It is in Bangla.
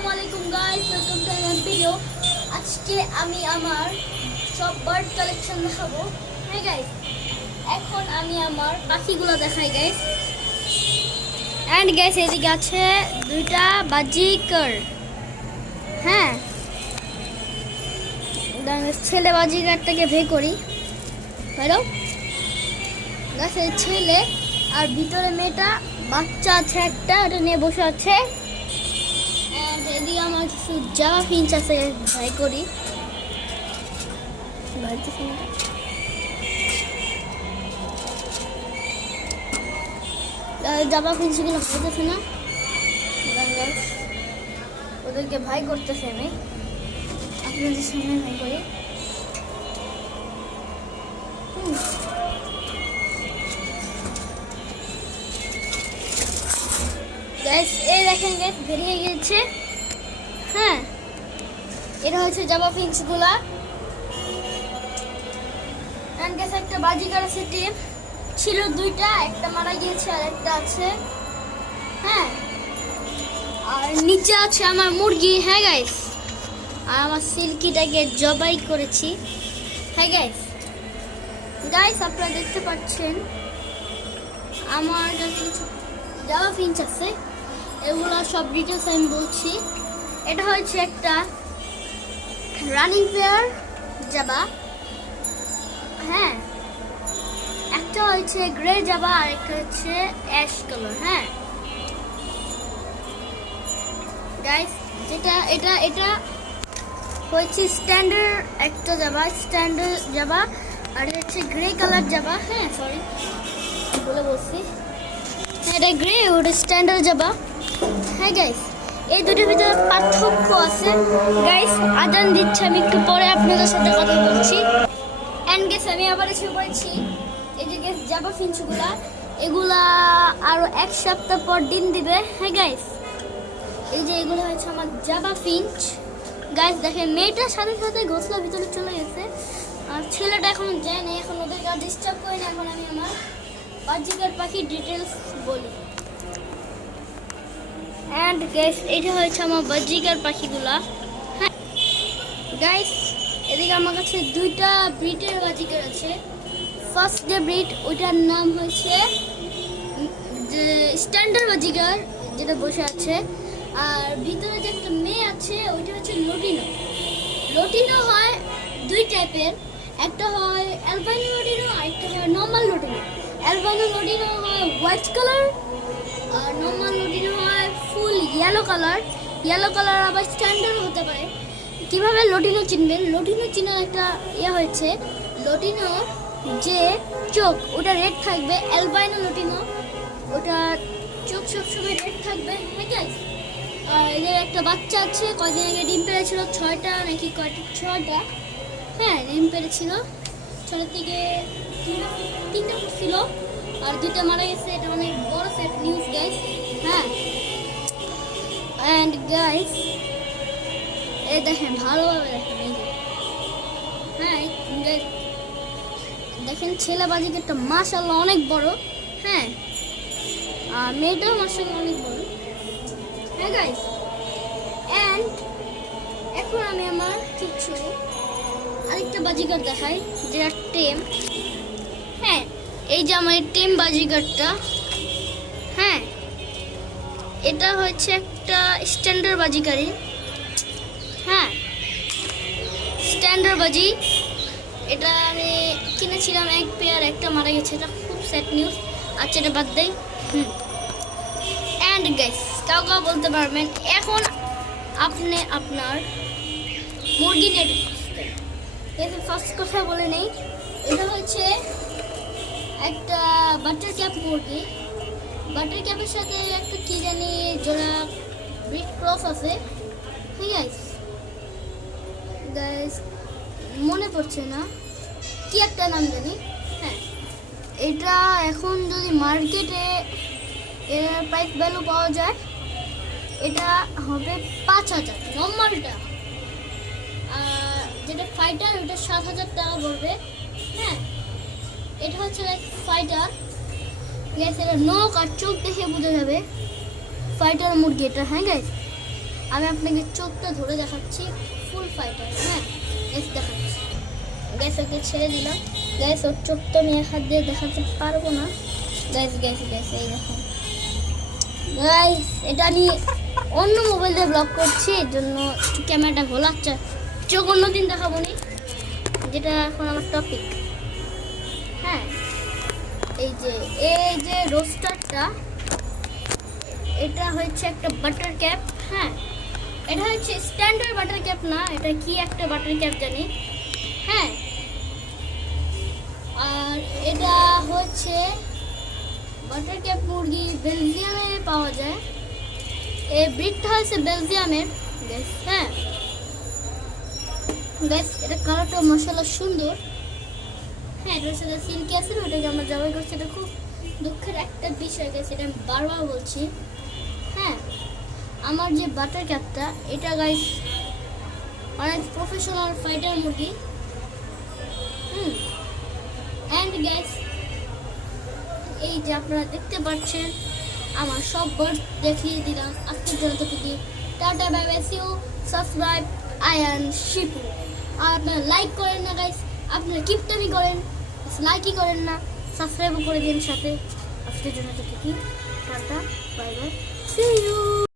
আসসালামু আলাইকুম guys, welcome to another video. আজকে আমি আমার সব বার্ড কালেকশন দেখাবো। হ্যাঁ গাইস, এখন আমি আমার পাখিগুলো দেখাই গাইস। এন্ড গাইস, এদিকে আছে দুইটা বাজিকার। হ্যাঁ, ছেলে বাজিকারটাকে ভে করি। হ্যালো গাইস, এই ছেলে আর ভিতরে মেয়েটা বাচ্চা আছে একটা, ওটা নিয়ে বসে আছে। এদিকে আমার কিছু জাভা ফিঞ্চ আছে, ভাই করি জাভা ফিঞ্চগুলো হতেছে না, ওদেরকে ভাই করতেছে। আমি আপনাদের সামনে ভাই করি। গাইস, এই দেখেন গাইস, বেরিয়ে গেছে। হ্যাঁ, এটা হচ্ছে জাভা ফিঞ্চগুলা। এন্ড গাইস, একটা বাজিকার আছে, টিম ছিল দুইটা, একটা মারা গিয়েছে আর একটা আছে। হ্যাঁ, আর নিচে আছে আমার মুরগি। হ্যাঁ গাইস, আর আমার সিল্কিটাকে জবাই করেছি। হ্যাঁ গাইস, গাইস আপনারা দেখতে পাচ্ছেন আমার কাছে কিছু জাভা ফিঞ্চ আছে। এগুলো সব ডিটেলস আমি বলছি। এটা হচ্ছে একটা রানিং পেয়ার জাভা। হ্যাঁ, একটা হচ্ছে গ্রে জাভা আর একটা হচ্ছে অ্যাশ কালার। হ্যাঁ গাইস, যেটা এটা এটা হচ্ছে স্ট্যান্ডার্ড একটা জাভা, স্ট্যান্ডার্ড জাভা, আর এটা হচ্ছে গ্রে কালার জাভা। হ্যাঁ সরি বলে বলছি, এটা গ্রে, ওটা স্ট্যান্ডার্ড জাভা। হ্যাঁ গাইস, এই দুটোর ভিতরে পার্থক্য আছে। গাইস আজান দিচ্ছে, আমি একটু পরে আপনাদের সাথে কথা বলছি। এন্ড গাইস, আমি আবার এসে পড়েছি। এই যে গাইস জাভা ফিঞ্চগুলা, এগুলা আরো এক সপ্তাহ পর ডিম দিবে। হ্যাঁ গাইস, এই যে এগুলো হচ্ছে আমার জাভা ফিঞ্চ। গাইস দেখেন, মেয়েটার সাথে সাথে ঘোষলার ভিতরে চলে গেছে, আর ছেলেটা এখন যায় না। এখন ওদেরকে আর ডিস্টার্ব করি না। এখন আমি আমার বাজিকার পাখির ডিটেলস বলি। এন্ড গাইস, এটা হচ্ছে আমার বাজিকার পাখিগুলা। হ্যাঁ গাইস, এদিকে আমার কাছে দুইটা ব্রিডের বাজিকার আছে। ফার্স্ট যে ব্রিড, ওইটার নাম হচ্ছে যে স্ট্যান্ডার্ড বাজিকার, যেটা বসে আছে। আর ভিতরে যে একটা মেয়ে আছে, ওইটা হচ্ছে লটিনো। লটিনো হয় দুই টাইপের, একটা হয় অ্যালবাইনো লটিনো আর একটা হয় নর্মাল লটিনো। অ্যালবাইনো লটিনো হয় হোয়াইট কালার আর নর্মাল লটিনো হয় ফুল ইয়েলো কালার। ইয়েলো কালার আবার স্ট্যান্ডার্ড হতে পারে। কিভাবে লটিনো চিনবেন? লটিনো চিনার একটা হয়েছে, লটিনোর যে চোখ ওটা রেড থাকবে। অ্যালবাইনো লটিনো ওটা চোখ সবসময় রেড থাকবে। ঠিক আছে, আর এদের একটা বাচ্চা আছে, কয়দিন আগে ডিম পেড়েছিল, 6টা নাকি কয়টা, 6টা। হ্যাঁ, ডিম পেড়েছিল, 6টার থেকে 3টা ছিল আর 2টা মারা গেছে। এটা অনেক বড় সেট নিউজ গাইস। হ্যাঁ, অ্যান্ড গাইস এই দেখেন, ভালোভাবে দেখেন, এই যে হ্যাঁ গাইস দেখেন, ছেলে বাজিকারটা মাশাআল্লাহ অনেক বড়। হ্যাঁ, আর মেয়েটাও মাশাআল্লাহ অনেক বড়। হ্যাঁ গাইস, অ্যান্ড এখন আমি আমার কিছু আরেকটা বাজিকার দেখাই, যেটা টেম। হ্যাঁ, এই যে আমার টেম বাজিকারটা। হ্যাঁ, এটা হচ্ছে একটা স্ট্যান্ডার্ড বাজিকারি। হ্যাঁ, স্ট্যান্ডার্ড বাজি। এটা আমি কিনেছিলাম এক পেয়ার, একটা মারা গেছে। এটা খুব স্যাড নিউজ। আচ্ছা, এটা বাদ দেই। অ্যান্ড গাইস, কাউ কাউ বলতে পারবেন এখন আপনি আপনার মুরগি নেট ফার্স্ট কথা বলে নেই। এটা হচ্ছে একটা বাটার ক্যাপ মুরগি। বাটার ক্যাপের সাথে একটা কি জানি জোড়া ব্রিড ক্রস আছে। ঠিক আছে গাইস, মনে পড়ছে না কি একটা নাম জানি। হ্যাঁ, এটা এখন যদি মার্কেটে এর প্রাইস ভ্যালু পাওয়া যায়, এটা হবে 5,000 নর্মালটা। আর যেটা ফাইটার, ওটা 7,000 টাকা পড়বে। হ্যাঁ, এটা হচ্ছে ফাইটার। ঠিক আছে, এটা নখ আর চোখ দেখে বোঝা যাবে ফাইটার মুরগি এটা। হ্যাঁ গাইস, আমি আপনাকে চোখটা ধরে দেখাচ্ছি, ফুল ফাইটার। হ্যাঁ গ্যাস দেখাচ্ছি, গ্যাস ওকে ছেড়ে দিলাম। গ্যাস ওর চোখটা আমি এক হাত দিয়ে দেখাতে পারবো না। গ্যাস গ্যাস গ্যাস এই দেখুন গাইস, এটা আমি অন্য মোবাইল দিয়ে ব্লগ করছি, এর জন্য একটু ক্যামেরাটা ঘোলাচ্ছে। চোখ অন্যদিন দেখাবো নি, যেটা এখন আমার টপিক। হ্যাঁ এই যে রোস্টারটা, এটা হচ্ছে একটা বাটার ক্যাপ। হ্যাঁ এটা হচ্ছে স্ট্যান্ডার্ড বাটার ক্যাপ না, এটা কি একটা বাটার ক্যাপ জানি। হ্যাঁ আর এটা হচ্ছে বাটার ক্যাপ মুরগি বেলজিয়ামে পাওয়া যায়। এই ব্রিডটা হচ্ছে বেলজিয়ামের গ্যাস। হ্যাঁ গ্যাস এটা কালারটা মশলা সুন্দর। হ্যাঁ এটার সাথে সিল্কি আছে, ওটাকে আমার জবাই করছে। এটা খুব দুঃখের একটা বিষয় গেছে, এটা আমি বারবার বলছি। হ্যাঁ আমার যে বাটার ক্যাপটা, এটা গাইস অনেক প্রফেশনাল ফাইটার মুরগি। অ্যান্ড গাইস এই যে আপনারা দেখতে পাচ্ছেন আমার সব বার্ড দেখিয়ে দিলাম। আজকের জন্য তো কি tata, bye bye, see you, subscribe Ayan Shipu. আর আপনারা লাইক করেন না গাইস, আপনারা কিপটামি করেন, লাইকই করেন না, সাবস্ক্রাইবও করে দিন সাথে। আজকের জন্য তো কি tata, bye bye, see you.